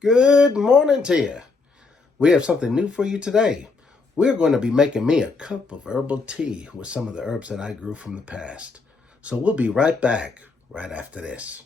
Good morning to you. We have something new for you today. We're going to be making me a cup of herbal tea with some of the herbs that I grew from the past. So we'll be right back right after this.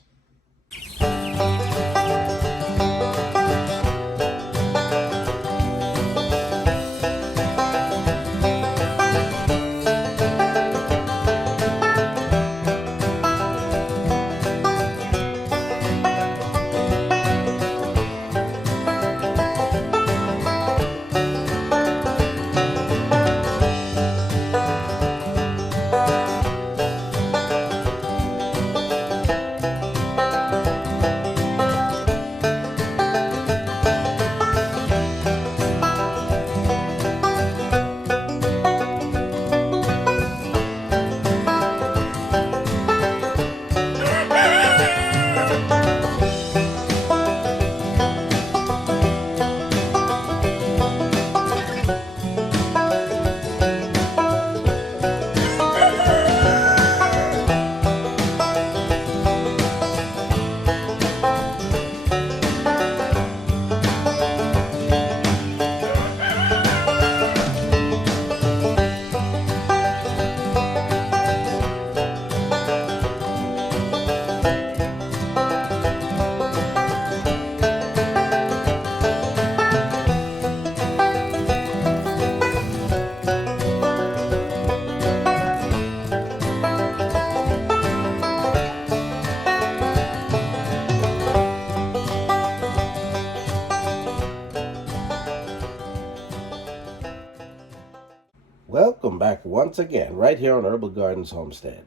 Welcome back once again, right here on Herbal Gardens Homestead.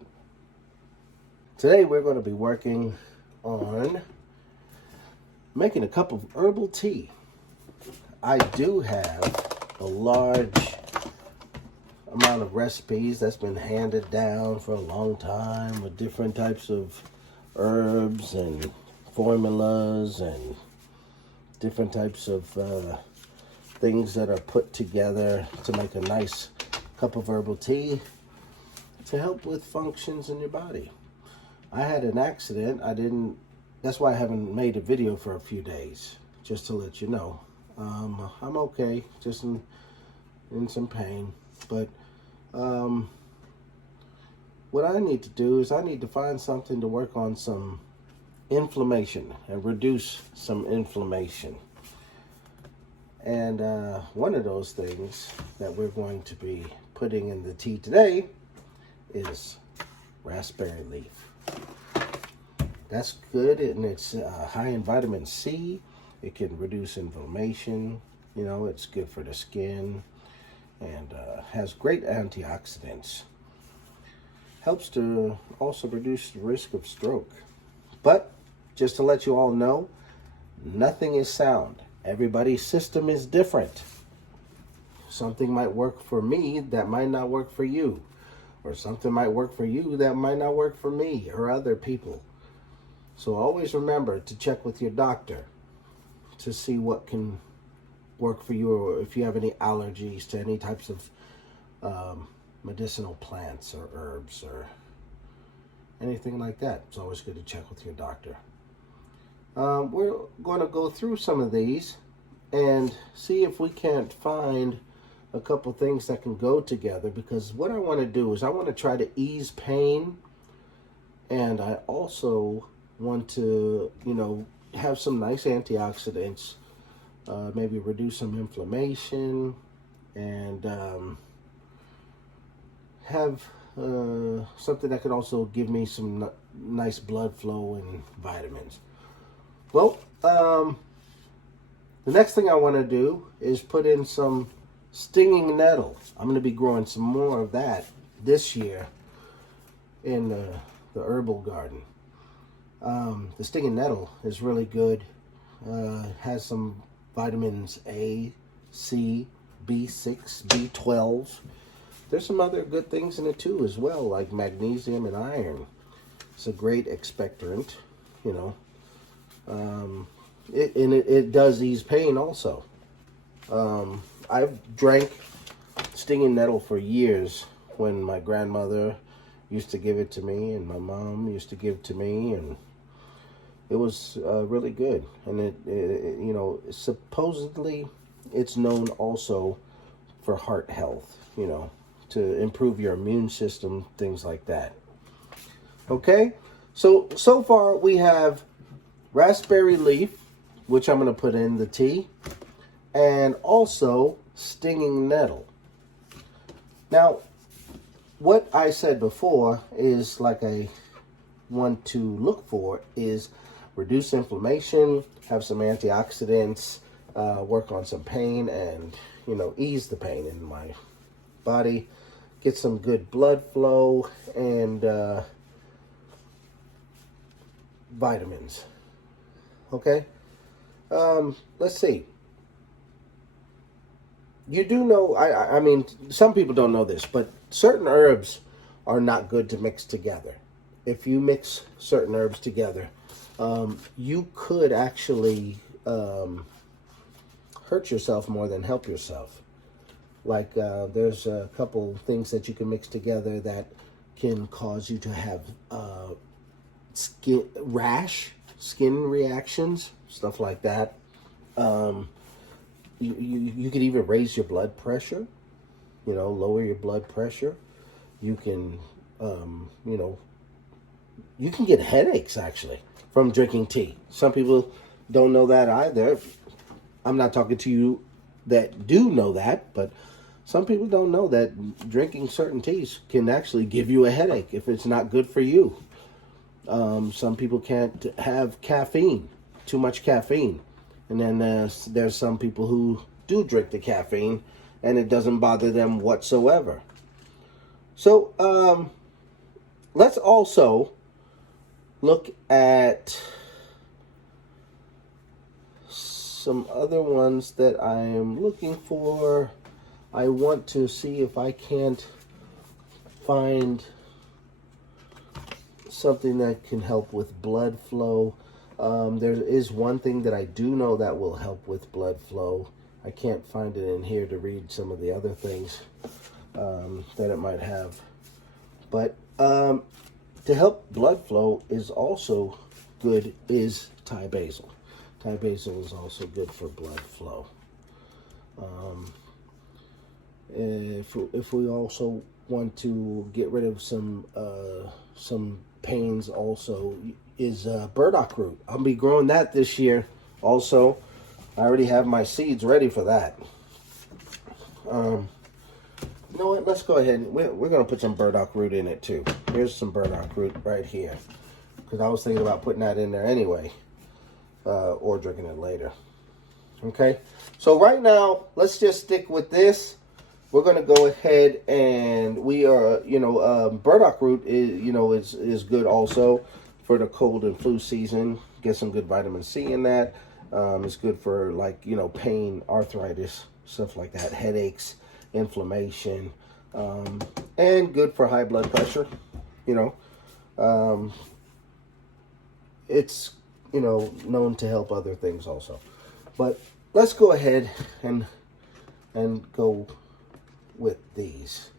Today we're going to be working on making a cup of herbal tea. I do have a large amount of recipes that's been handed down for a long time with different types of herbs and formulas and different types of things that are put together to make a nice cup of herbal tea to help with functions in your body. I had an accident. That's why I haven't made a video for a few days, just to let you know. I'm okay, just in some pain. But what I need to do is I need to find something to work on some inflammation and reduce some inflammation. And one of those things that we're going to be putting in the tea today is raspberry leaf. That's good, and it's high in vitamin C. It can reduce inflammation. You know, it's good for the skin, and has great antioxidants. Helps to also reduce the risk of stroke. But just to let you all know, nothing is sound. Everybody's system is different. Something might work for me that might not work for you. Or something might work for you that might not work for me or other people. So always remember to check with your doctor to see what can work for you, or if you have any allergies to any types of medicinal plants or herbs or anything like that. It's always good to check with your doctor. We're going to go through some of these and see if we can't find a couple things that can go together, because what I want to do is I want to try to ease pain, and I also want to, have some nice antioxidants, maybe reduce some inflammation, and have something that could also give me some nice blood flow and vitamins. Well, the next thing I want to do is put in some stinging nettle. I'm going to be growing some more of that this year in the herbal garden. The stinging nettle is really good. Has some vitamins A, C, B6, B12. There's some other good things in it too as well, like magnesium and iron. It's a great expectorant, It does ease pain also. I've drank stinging nettle for years when my grandmother used to give it to me and my mom used to give it to me, and It was really good, and you know, supposedly it's known also for heart health. You know, to improve your immune system, things like that. Okay, so far we have raspberry leaf, which I'm going to put in the tea, and also stinging nettle. Now, what I said before is like I want to look for is reduce inflammation, have some antioxidants, work on some pain, and you know, ease the pain in my body, get some good blood flow, and vitamins. Okay, let's see. You do know, I mean, some people don't know this, but certain herbs are not good to mix together. If you mix certain herbs together, you could actually hurt yourself more than help yourself. Like there's a couple things that you can mix together that can cause you to have skin reactions, stuff like that. You could even raise your blood pressure, you know, lower your blood pressure. You can, you know, you can get headaches actually from drinking tea. Some people don't know that either. I'm not talking to you that do know that, but some people don't know that drinking certain teas can actually give you a headache if it's not good for you. Some people can't have caffeine, too much caffeine. And then there's some people who do drink the caffeine and it doesn't bother them whatsoever. So let's also look at some other ones that I am looking for. I want to see if I can't find something that can help with blood flow. There is one thing that I do know that will help with blood flow. I can't find it in here to read some of the other things that it might have. But to help blood flow is also good is Thai basil. Thai basil is also good for blood flow. If we also want to get rid of some pains also is burdock root. I'll be growing that this year also. I already have my seeds ready for that. You know what? Let's go ahead. We're going to put some burdock root in it too. Here's some burdock root right here. Because I was thinking about putting that in there anyway. Or drinking it later. Okay? So right now, let's just stick with this. We're going to go ahead and we are, you know, burdock root is, you know, is good also for the cold and flu season. Get some good vitamin C in that. It's good for, like, you know, pain, arthritis, stuff like that, headaches, inflammation, and good for high blood pressure. You know, it's, you know, known to help other things also. But let's go ahead and go with these,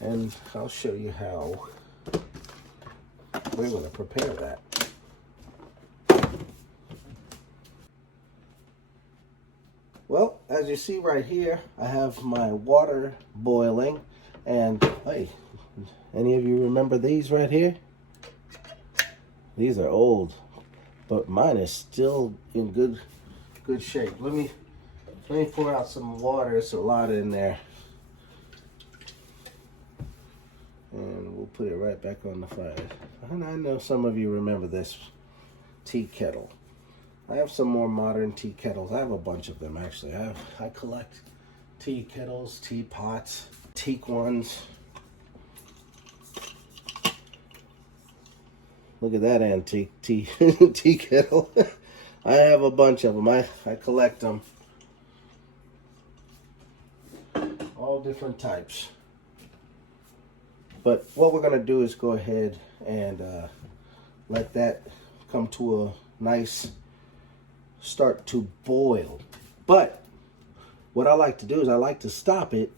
and I'll show you how we're going to prepare that. Well, as you see right here, I have my water boiling, and hey, any of you remember these right here? These are old, but mine is still in good shape. Let me pour out some water. It's a lot in there. And we'll put it right back on the fire. And I know some of you remember this tea kettle. I have some more modern tea kettles. I have a bunch of them actually. I collect tea kettles, tea pots, teak ones. Look at that antique tea tea kettle. I have a bunch of them. I collect them. All different types. But what we're going to do is go ahead and let that come to a nice start to boil. But what I like to do is I like to stop it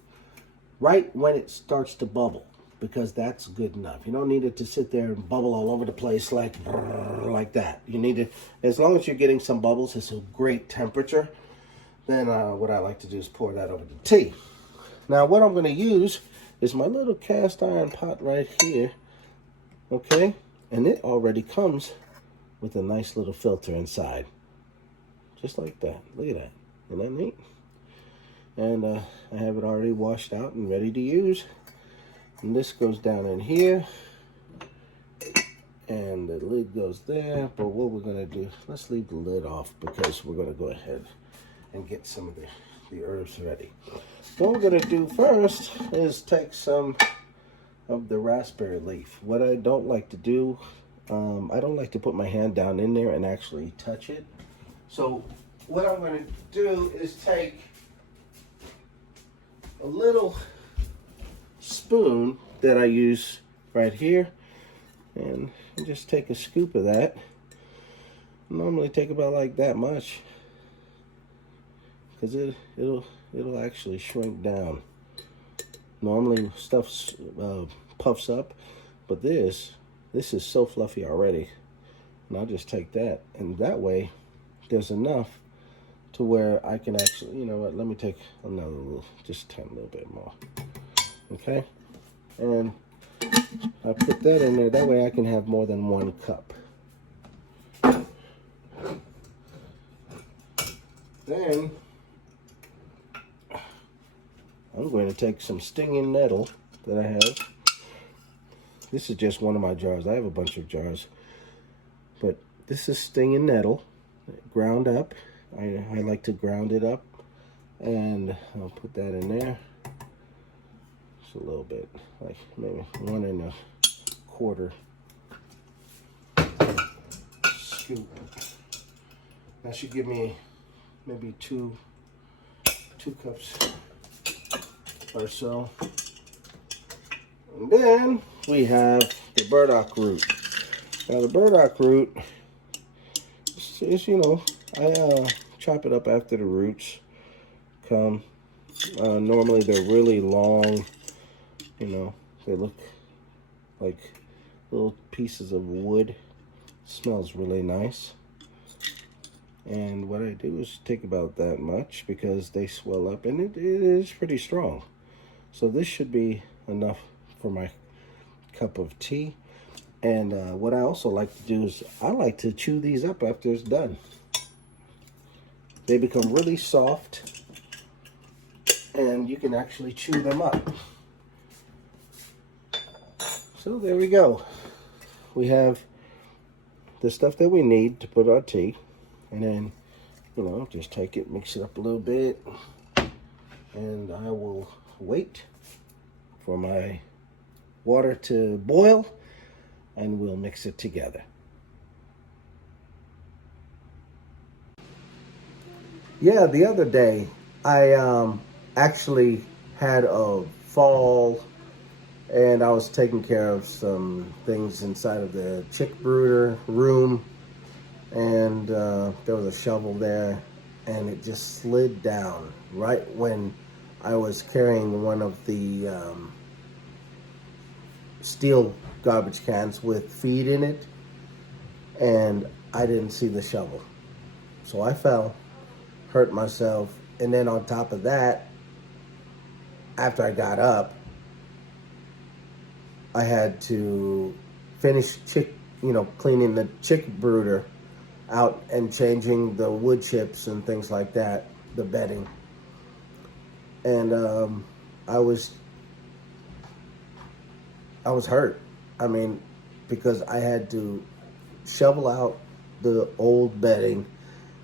right when it starts to bubble. because that's good enough. You don't need it to sit there and bubble all over the place like that. You need it, as long as you're getting some bubbles, it's a great temperature. Then what I like to do is pour that over the tea. Now what I'm going to use is my little cast iron pot right here. Okay, and it already comes with a nice little filter inside. Just like that. Look at that. Isn't that neat? And I have it already washed out and ready to use. And this goes down in here. And the lid goes there. But what we're going to do, let's leave the lid off because we're going to go ahead and get some of the herbs ready. What we're going to do first is take some of the raspberry leaf. What I don't like to do, I don't like to put my hand down in there and actually touch it. So what I'm going to do is take a little spoon that I use right here and just take a scoop of that. Normally take about like that much because it'll actually shrink down. Normally stuff puffs up, but this is so fluffy already. And I'll just take that, and that way there's enough to where I can actually, you know what, let me take another little, just a little bit more. Okay, and I put that in there, that way I can have more than 1 cup. Then I'm going to take some stinging nettle that I have. This is just one of my jars. I have a bunch of jars. But this is stinging nettle, ground up. I like to ground it up. And I'll put that in there. Just a little bit, like maybe 1 1/4 scoop. That should give me maybe two cups or so. And then we have the burdock root. Now the burdock root is, you know, I chop it up after the roots come. Normally they're really long, you know, they look like little pieces of wood. Smells really nice. And what I do is take about that much because they swell up, and it is pretty strong. So this should be enough for my cup of tea. And what I also like to do is I like to chew these up after it's done. They become really soft, and you can actually chew them up. So there we go. We have the stuff that we need to put our tea. And then, you know, just take it, mix it up a little bit, and I will wait for my water to boil, and we'll mix it together. Yeah, the other day, I actually had a fall, and I was taking care of some things inside of the chick brooder room. And there was a shovel there, and it just slid down right when I was carrying one of the steel garbage cans with feed in it, and I didn't see the shovel. So I fell, hurt myself, and then on top of that, after I got up, I had to finish cleaning the chick brooder out and changing the wood chips and things like that, the bedding. And I was hurt. I mean, because I had to shovel out the old bedding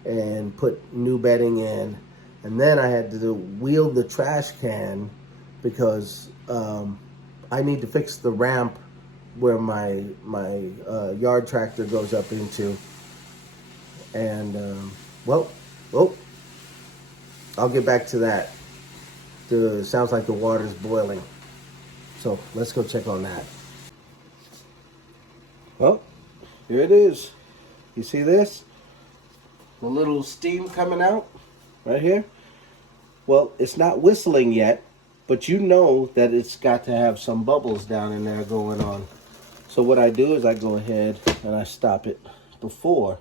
and put new bedding in, and then I had to wheel the trash can because I need to fix the ramp where my yard tractor goes up into. And, well, I'll get back to that. Sounds like the water's boiling. So let's go check on that. Well, here it is. You see this? The little steam coming out right here. Well, it's not whistling yet. But you know that it's got to have some bubbles down in there going on. So what I do is I go ahead and I stop it before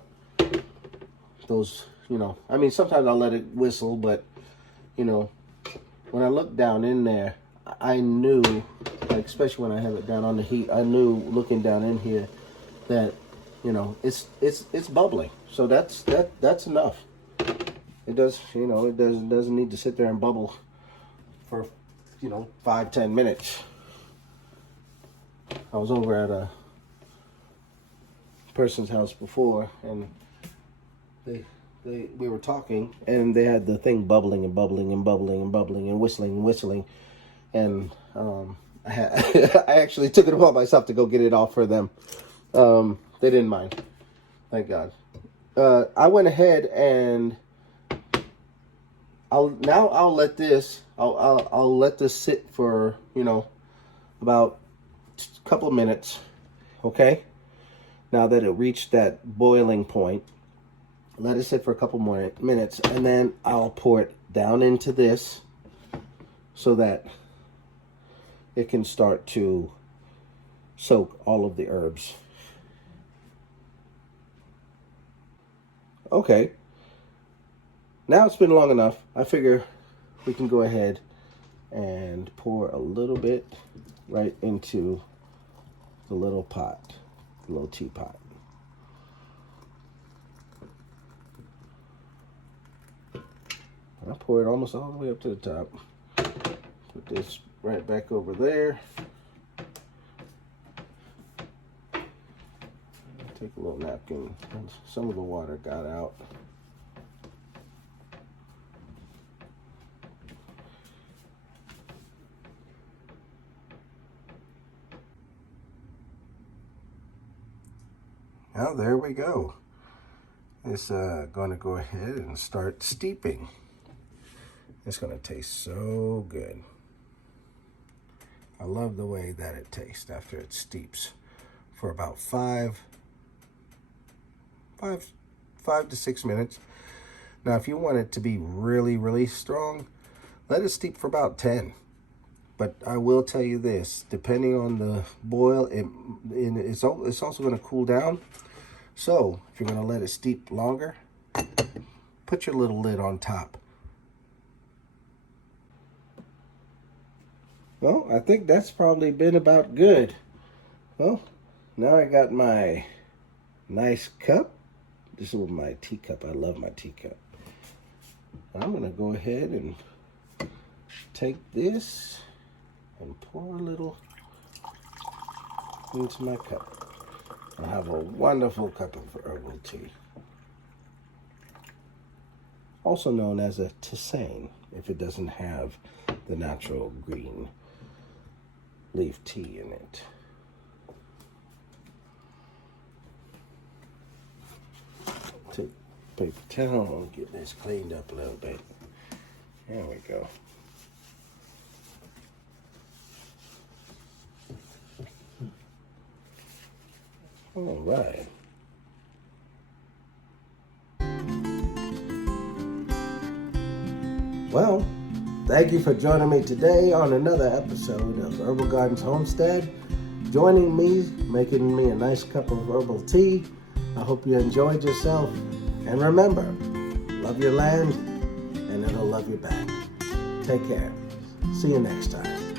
those, I mean, sometimes I'll let it whistle, but, when I look down in there, I knew, like, especially when I have it down on the heat, I knew looking down in here that, it's bubbling. So that's enough. It doesn't need to sit there and bubble for, 5-10 minutes. I was over at a person's house before, and we were talking, and they had the thing bubbling and bubbling and bubbling and bubbling and whistling, and I actually took it upon myself to go get it off for them. They didn't mind, thank God. I went ahead and I'll let this sit for about a couple of minutes. Okay, now that it reached that boiling point, let it sit for a couple more minutes, and then I'll pour it down into this so that it can start to soak all of the herbs. Okay, now it's been long enough. I figure we can go ahead and pour a little bit right into the little pot, the little teapot. I pour it almost all the way up to the top. Put this right back over there. Take a little napkin. Some of the water got out. Now there we go. It's going to go ahead and start steeping. It's going to taste so good. I love the way that it tastes after it steeps for about 5 to 6 minutes. Now, if you want it to be really, really strong, let it steep for about 10. But I will tell you this, depending on the boil, it's also going to cool down. So if you're going to let it steep longer, put your little lid on top. Well, I think that's probably been about good. Well, now I got my nice cup. This is my teacup. I love my teacup. I'm going to go ahead and take this and pour a little into my cup. I have a wonderful cup of herbal tea, also known as a tisane if it doesn't have the natural green leaf tea in it. Take a paper towel and get this cleaned up a little bit. There we go. All right. Well, thank you for joining me today on another episode of Herbal Gardens Homestead. Joining me, making me a nice cup of herbal tea. I hope you enjoyed yourself. And remember, love your land and it'll love you back. Take care. See you next time.